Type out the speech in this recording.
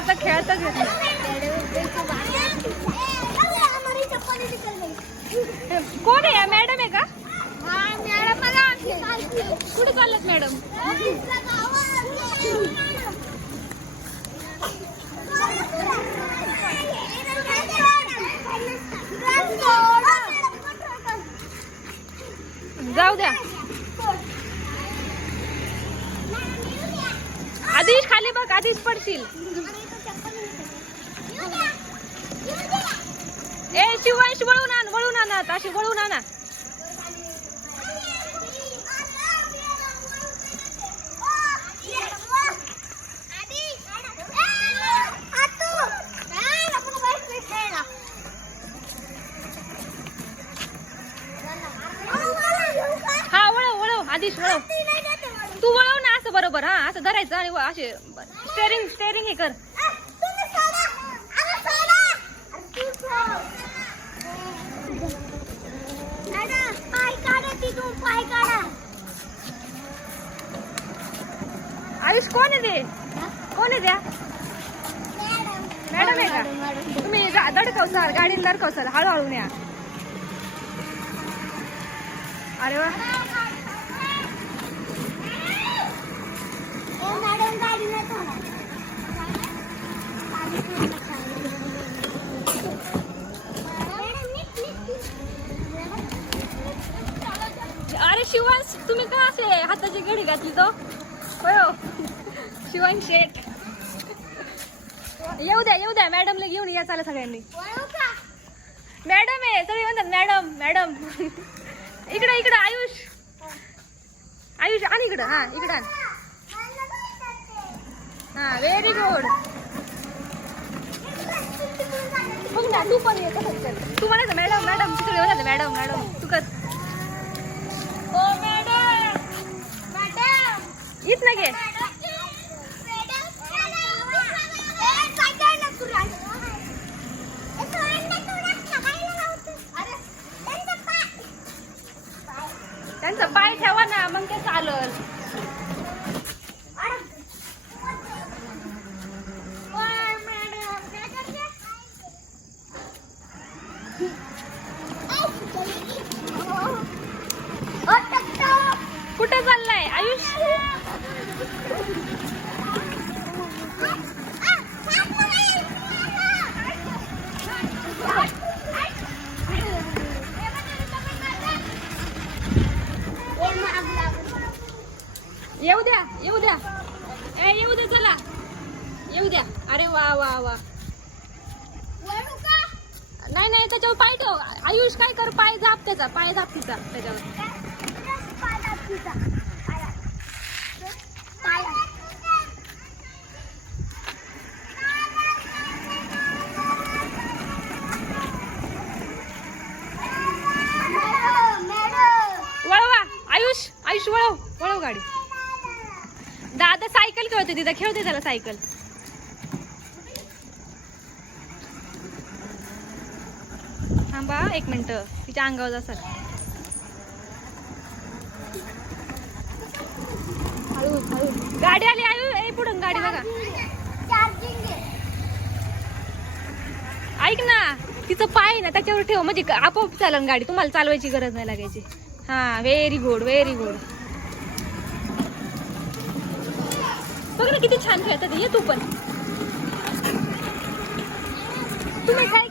खेळतच येत नाही. कोण आहे मॅडम आहे का? मॅडम कुठे चाललात मॅडम? जाऊ द्या आधीच खाली बघ आधीच पडतील. ए शिवांश वळून आण वळून आणा अशी वळून आणा. हा वळव वळव आधीच वळव. तू वळव ना असं बरोबर हा असं धरायचं आणि असे स्टेरिंग स्टेरिंग हे कर. आयुष कोण आहे ते? कोण आहे त्या? मॅडम आहे का? तुम्ही दडकवसाल गाडीला दडकवसाल हळूहळू न्या. अरे वा मॅडम गाडीला थोडा अरे शिवांश तुम्ही का असे हाताची घडी घातली तो? होय हो. शिवांश शेठ येऊ द्या येऊ द्या मॅडमला घेऊन या चालेल सगळ्यांनी. मॅडम आहे सगळे म्हणतात मॅडम मॅडम. इकडं इकडं आयुष. आयुष आणि इकडं हा इकडं हा व्हेरी गुड बघ ना तू पण ये कसं तू म्हणायचं मॅडम मॅडम तिकडे म्हणायचं मॅडम मॅडम तू कर ओ मॅडम मॅडम येत ना घे त्यांचा पाय ठेवा ना मग ते चालल. येऊ द्या येऊ द्या. ए येऊ द्या चला. येऊ द्या. अरे वा वा वा. नाही नाही त्याच्यावर पाय ठेव. आयुष काय कर पाय झाप त्याचा पाय झाप तिचा त्याच्यावर. वळवा आयुष आयुष वळव वळव गाडी. दादा सायकल खेळते तिथं. खेळते त्याला सायकल. थांबा एक मिनिट. तिच्या अंगावर असत गाडी आली आयु ए पुढून गाडी बघा. ऐक ना तिचं पाय ना त्याच्यावर ठेव. म्हणजे आपोआप चालन गाडी. तुम्हाला चालवायची गरज नाही लागायची. हा व्हेरी गुड व्हेरी गुड बघ ना किती छान खेळतात ये तू पण. तुम्ही काय